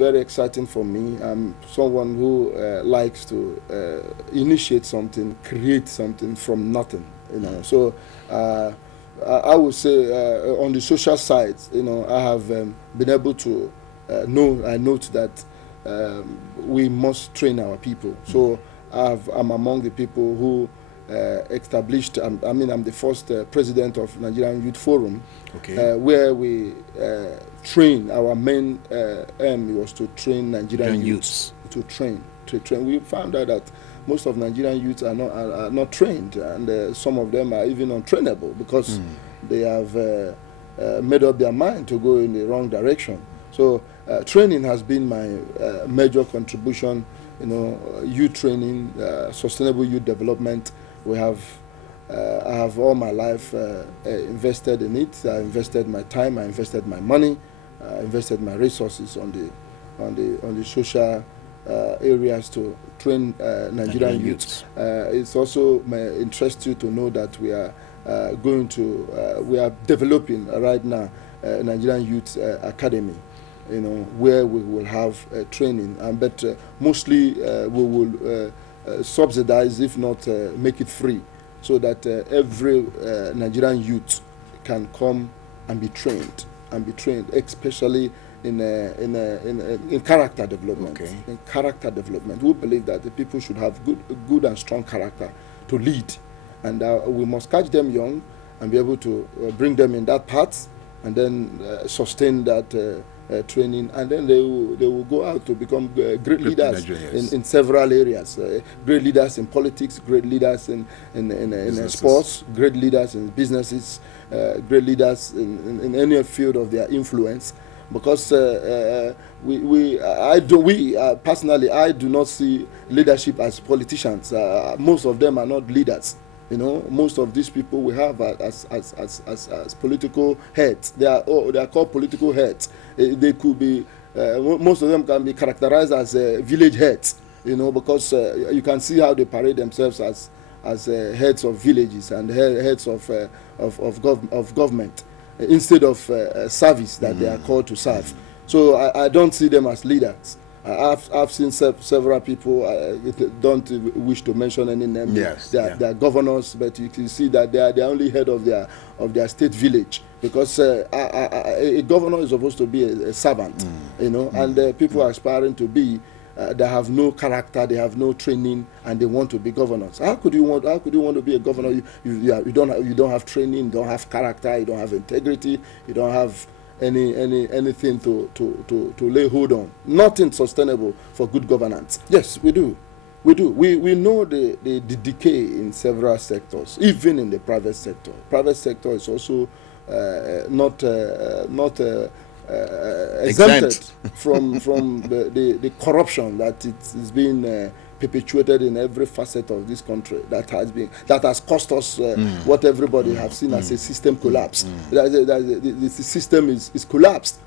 very exciting for me. I'm someone who likes to initiate something, create something from nothing. So I would say on the social side, I have been able to note that we must train our people. So I'm among the people who established. I'm the first president of Nigerian Youth Forum, where we train. Our main aim was to train Nigerian youths. To train. We found out that most of Nigerian youths are not trained, and some of them are even untrainable because they have made up their mind to go in the wrong direction. So training has been my major contribution. Youth training, sustainable youth development. I have all my life invested in it. I invested my time. I invested my money. I invested my resources on the social areas to train Nigerian youth. It's also interests you to know that we are we are developing right now Nigerian Youth Academy, where we will have training, but mostly we will subsidize, if not make it free, so that every Nigerian youth can come and be trained, especially in character development. In character development, we believe that the people should have good and strong character to lead, and we must catch them young and be able to bring them in that path, and then sustain that training, and then they will go out to become great leaders in several areas. Great leaders in politics, great leaders in sports, great leaders in businesses, great leaders in any field of their influence. Because personally, I do not see leadership as politicians. Most of them are not leaders. Most of these people we have as political heads. They are called political heads. They could be most of them can be characterized as village heads. Because you can see how they parade themselves as heads of villages and heads of government instead of service that they are called to serve. So I don't see them as leaders. I've seen several people. Don't wish to mention any name. They are governors, but you can see that they are the only head of their state village, because a governor is supposed to be a servant, and people are aspiring to be. They have no character, they have no training, and they want to be governors. How could you want to be a governor? You don't have training, you don't have character, you don't have integrity, you don't have anything to lay hold on. Nothing sustainable for good governance. Yes, we do. We know the decay in several sectors, even in the private sector. Private sector is also not exempted from the corruption that is being perpetuated in every facet of this country, that has cost us what everybody have seen as a system collapse. The system is collapsed,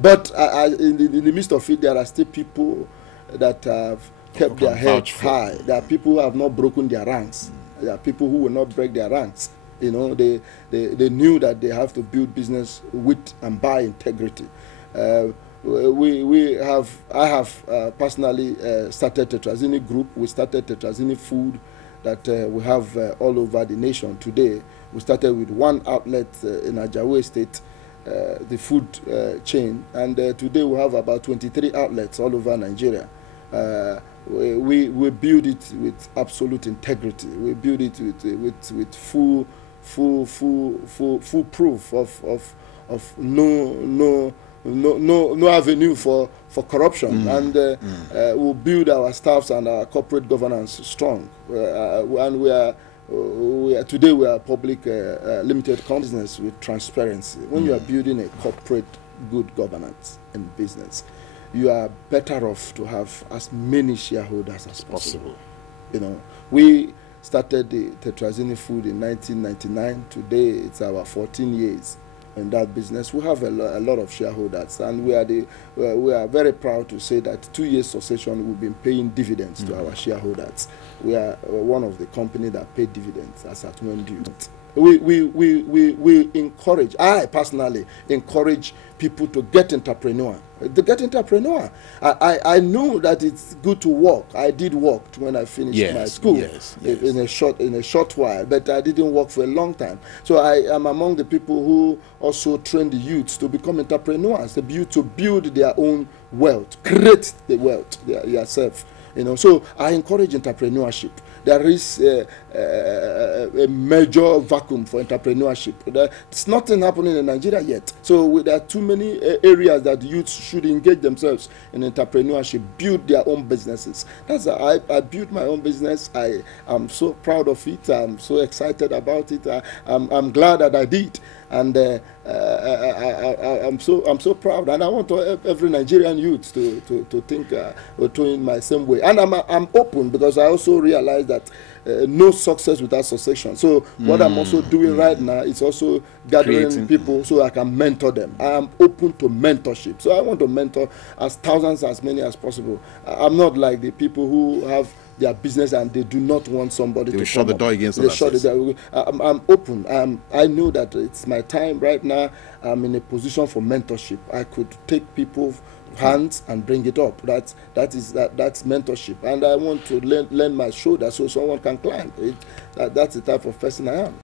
but in the midst of it, there are still people that have kept their head high. There are people who have not broken their ranks. There are people who will not break their ranks. They knew that they have to build business with and by integrity. I have personally started Tetrazini Group. We started Tetrazini Food that we have all over the nation today. We started with one outlet in Ajawa State, the food chain, and today we have about 23 outlets all over Nigeria. We build it with absolute integrity. We build it with full proof of no avenue for corruption, and we'll build our staffs and our corporate governance strong. And today we are public limited business with transparency. When you are building a corporate good governance in business, you are better off to have as many shareholders as possible. We started the Tetrazini Food in 1999. Today it's our 14 years in that business. We have a lot of shareholders, and we are very proud to say that 2 years succession we've been paying dividends to our shareholders. We are one of the companies that pay dividends as at when due. We encourage, I personally encourage people to get entrepreneur. to get entrepreneur. I know that it's good to work. I did work when I finished my school in a short while, but I didn't work for a long time. So I am among the people who also train the youths to become entrepreneurs, to build their own wealth, create the wealth yourself. So I encourage entrepreneurship. There is a major vacuum for entrepreneurship. There's nothing happening in Nigeria yet. So there are too many areas that youths should engage themselves in entrepreneurship, build their own businesses. I built my own business. I am so proud of it. I'm so excited about it. I'm glad that I did. And I'm so proud, and I want every Nigerian youth to think in my same way. And I'm open, because I also realize that no success without succession. So what I'm also doing right now is also gathering people so I can mentor them. I am open to mentorship. So I want to mentor as many as possible. I'm not like the people who have their business and they do not want somebody to shut the door against them. I'm open. I know that it's my time right now. I'm in a position for mentorship. I could take people's hands and bring it up. That's mentorship, and I want to lend my shoulder so someone can climb. That's the type of person I am.